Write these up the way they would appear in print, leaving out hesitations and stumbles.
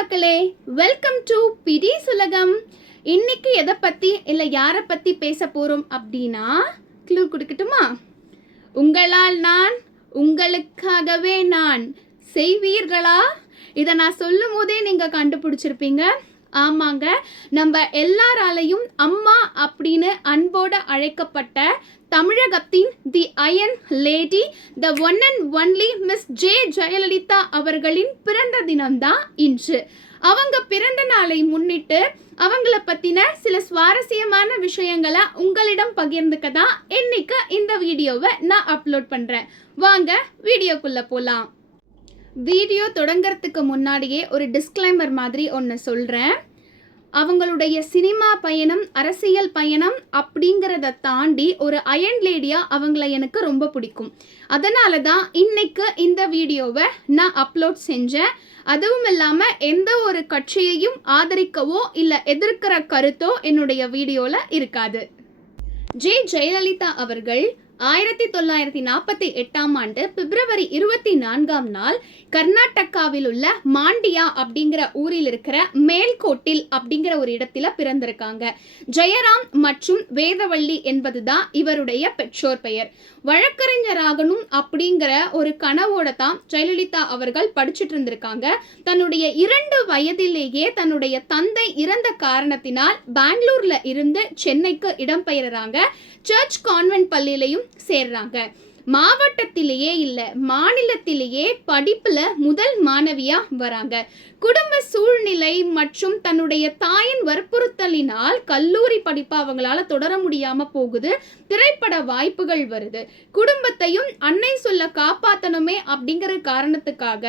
மக்களே, welcome to பிடிஸ் உலகம். இன்னைக்கு எதை பற்றி இல்லை யாரை பற்றி பேச போகிறோம் அப்படின்னா, க்ளூ கொடுக்கட்டுமா? உங்களால் நான், உங்களுக்காகவே நான், செய்வீர்களா? இதை நான் சொல்லும் போதே நீங்கள் கண்டுபிடிச்சிருப்பீங்க. ஆமாங்க, நம்ம எல்லாராலையும் அம்மா அப்படின்னு அன்போடு அழைக்கப்பட்ட தமிழகத்தின் the iron lady, the one and only miss J Jayalalithaa அவர்களின் பிறந்த தினம்தான் இன்று. அவங்க பிறந்த நாளை முன்னிட்டு அவங்கள பற்றின சில சுவாரஸ்யமான விஷயங்களை உங்களிடம் பகிர்ந்துக்க தான் இன்னைக்கு இந்த வீடியோவை நான் அப்லோட் பண்ணுறேன். வாங்க வீடியோக்குள்ளே போகலாம். வீடியோ தொடங்கிறதுக்கு முன்னாடியே ஒரு டிஸ்க்ளைமர் மாதிரி ஒன்று சொல்கிறேன். அவங்களுடைய சினிமா பயணம், அரசியல் பயணம் அப்படிங்கிறத தாண்டி ஒரு அயன் லேடியாக அவங்கள எனக்கு ரொம்ப பிடிக்கும். அதனால தான் இன்னைக்கு இந்த வீடியோவை நான் அப்லோட் செஞ்சேன். அதுவும் இல்லாமல் எந்த ஒரு கட்சியையும் ஆதரிக்கவோ இல்லை எதிர்க்கிற கருத்தோ என்னுடைய வீடியோவில் இருக்காது. ஜே ஜெயலலிதா அவர்கள் 1948 பிப்ரவரி 24 கர்நாடகாவில் உள்ள மாண்டியா அப்படிங்கிற ஊரில் இருக்கிற மேல்கோட்டில் அப்படிங்கிற ஒரு இடத்துல பிறந்திருக்காங்க. ஜெயராம் மற்றும் வேதவள்ளி என்பதுதான் இவருடைய பெற்றோர் பெயர். வழக்கறிஞராகணும் அப்படிங்கிற ஒரு கனவோட தான் ஜெயலலிதா அவர்கள் படிச்சுட்டு இருந்திருக்காங்க. தன்னுடைய 2 வயதிலேயே தன்னுடைய தந்தை இறந்த காரணத்தினால் பெங்களூர்ல இருந்து சென்னைக்கு இடம்பெயர்றாங்க. சர்ச் கான்வென்ட் பள்ளியிலையும் சேர்றாங்க. மாவட்டத்திலேயே இல்லை, மாநிலத்திலேயே படிப்புல முதல் மாணவியா வராங்க. குடும்ப சூழ்நிலை மற்றும் தன்னுடைய தாயின் வற்புறுத்தலினால் கல்லூரி படிப்பு அவங்களால தொடர முடியாம போகுது. திரைப்பட வாய்ப்புகள் வருது. குடும்பத்தையும் அன்னை சொல்ல காப்பாற்றணுமே அப்படிங்கிற காரணத்துக்காக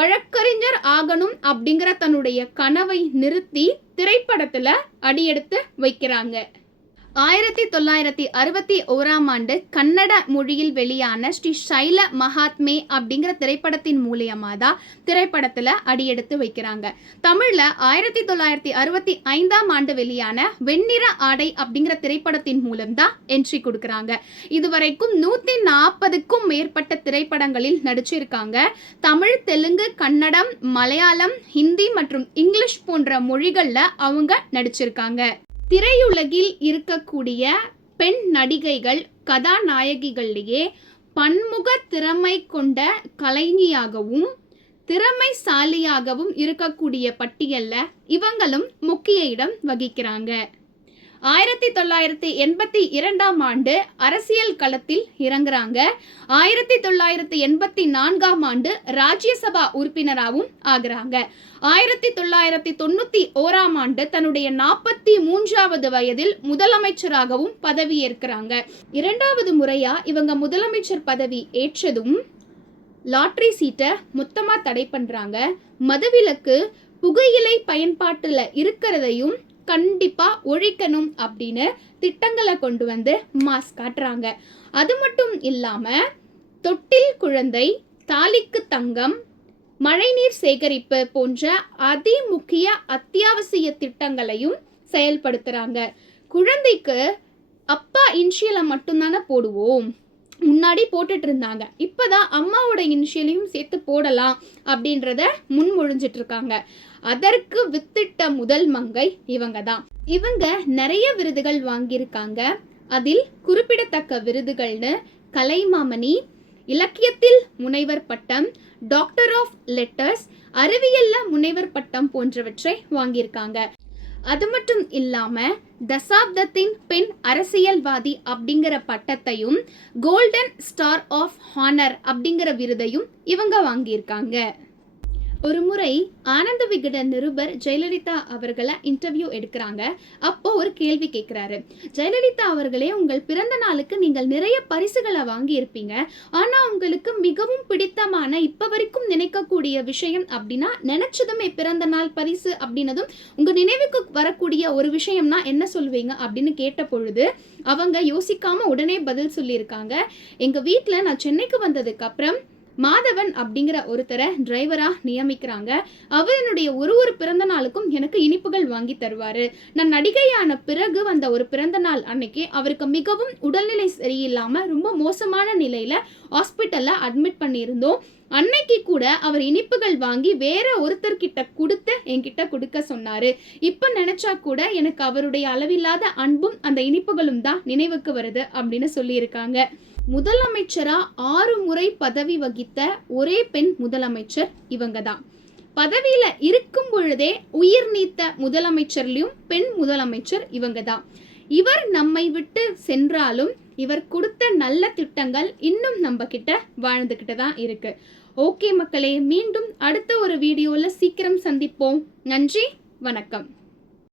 வழக்கறிஞர் ஆகணும் அப்படிங்கிற தன்னுடைய கனவை நிறுத்தி திரைப்படத்துல அடியெடுத்து வைக்கிறாங்க. 1961 கன்னட மொழியில் வெளியான ஸ்ரீ சைல மகாத்மே அப்படிங்கிற திரைப்படத்தின் மூலியமாக தான் திரைப்படத்தில் அடியெடுத்து வைக்கிறாங்க. தமிழில் 1965 வெளியான வெண்ணிற ஆடை அப்படிங்கிற திரைப்படத்தின் மூலம் தான் என்ட்ரி கொடுக்குறாங்க. இதுவரைக்கும் 140க்கும் மேற்பட்ட திரைப்படங்களில் நடிச்சிருக்காங்க. தமிழ், தெலுங்கு, கன்னடம், மலையாளம், ஹிந்தி மற்றும் இங்கிலீஷ் போன்ற மொழிகளில் அவங்க நடிச்சிருக்காங்க. திரையுலகில் இருக்கக்கூடிய பெண் நடிகைகள், கதாநாயகிகளிலேயே பன்முக திறமை கொண்ட கலைஞியாகவும் திறமைசாலியாகவும் இருக்கக்கூடிய பட்டியலில் இவங்களும் முக்கிய இடம் வகிக்கிறாங்க. 1982 அரசியல் களத்தில் இறங்குறாங்க. 1984 ராஜ்யசபா உறுப்பினராகவும் ஆகிறாங்க. 1991 தன்னுடைய 43வது வயதில் முதலமைச்சராகவும் பதவியேற்கிறாங்க. 2வது முறையா இவங்க முதலமைச்சர் பதவி ஏற்றதும் லாட்டரி சீட்டை மொத்தமாக தடை பண்ணுறாங்க. மதுவிலக்கு, புகையிலை பயன்பாட்டில் இருக்கிறதையும் கண்டிப்பா ஒழிக்கணும் அப்படின்னு திட்டங்களை கொண்டு வந்து மாஸ் காட்டுறாங்க. அது மட்டும் இல்லாம தொட்டில் குழந்தை, தாலிக்கு தங்கம், மழைநீர் சேகரிப்பு போன்ற அதிமுக்கிய அத்தியாவசிய திட்டங்களையும் செயல்படுத்துறாங்க. குழந்தைக்கு அப்பா இனிஷியலை மட்டும்தானே போடுவோம், முன்னாடி போட்டுட்டு இருந்தாங்க. இப்போதான் அம்மாவோட இனிஷியலையும் சேர்த்து போடலாம் அப்படின்றத முன்மொழிஞ்சிட்டு இருக்காங்க. அதற்கு வித்திட்ட முதல் மங்கை இவங்க தான். இவங்க நிறைய விருதுகள் வாங்கியிருக்காங்க. அதில் குறிப்பிடத்தக்க விருதுகள்னு கலைமாமணி, இலக்கியத்தில் முனைவர் பட்டம், டாக்டர் ஆஃப் லெட்டர்ஸ், அறிவியல்ல முனைவர் பட்டம் போன்றவற்றை வாங்கியிருக்காங்க. அது மட்டும் இல்லாம தசாப்தத்தின் பெண் அரசியல்வாதி அப்படிங்கிற பட்டத்தையும், கோல்டன் ஸ்டார் ஆஃப் ஹானர் அப்படிங்கிற விருதையும் இவங்க வாங்கியிருக்காங்க. ஒரு முறை ஆனந்த விகடன் நிருபர் ஜெயலலிதா அவர்களை இன்டர்வியூ எடுக்கிறாங்க. அப்போ ஒரு கேள்வி கேட்குறாரு. ஜெயலலிதா அவர்களே, உங்கள் பிறந்த நாளுக்கு நீங்கள் நிறைய பரிசுகளை வாங்கியிருப்பீங்க. ஆனால் உங்களுக்கு மிகவும் பிடித்தமான, இப்போ வரைக்கும் நினைக்கக்கூடிய விஷயம் அப்படின்னா, நினைச்சதுமே பிறந்த நாள் பரிசு அப்படின்னதும் உங்கள் நினைவுக்கு வரக்கூடிய ஒரு விஷயம்னா என்ன சொல்வீங்க அப்படின்னு கேட்ட பொழுது அவங்க யோசிக்காம உடனே பதில் சொல்லியிருக்காங்க. எங்கள் வீட்டில் நான் சென்னைக்கு வந்ததுக்கு அப்புறம் மாதவன் அப்படிங்கிற ஒருத்தரை டிரைவராக நியமிக்கிறாங்க. அவருடைய ஒரு பிறந்த நாளுக்கும் எனக்கு இனிப்புகள் வாங்கி தருவார். நான் நடிகையான பிறகு வந்த ஒரு பிறந்த நாள் அன்னைக்கு அவருக்கு மிகவும் உடல்நிலை சரியில்லாமல் ரொம்ப மோசமான நிலையில் ஹாஸ்பிட்டலில் அட்மிட் பண்ணியிருந்தோம். அன்னைக்கு கூட அவர் இனிப்புகள் வாங்கி வேற ஒருத்தர்கிட்ட கொடுத்து என்கிட்ட கொடுக்க சொன்னார். இப்போ நினச்சா கூட எனக்கு அவருடைய அளவில்லாத அன்பும் அந்த இனிப்புகளும் தான் நினைவுக்கு வருது அப்படின்னு சொல்லியிருக்காங்க. முதலமைச்சரா 6 முறை பதவி வகித்த ஒரே பெண் முதலமைச்சர் இவங்க தான். பதவியில இருக்கும் பொழுதே உயிர் நீத்த முதலமைச்சர்லையும் பெண் முதலமைச்சர் இவங்க தான். இவர் நம்மை விட்டு சென்றாலும் இவர் கொடுத்த நல்ல திட்டங்கள் இன்னும் நம்ம கிட்ட வாழ்ந்துகிட்டு தான் இருக்கு. ஓகே மக்களே, மீண்டும் அடுத்த ஒரு வீடியோல சீக்கிரம் சந்திப்போம். நன்றி, வணக்கம்.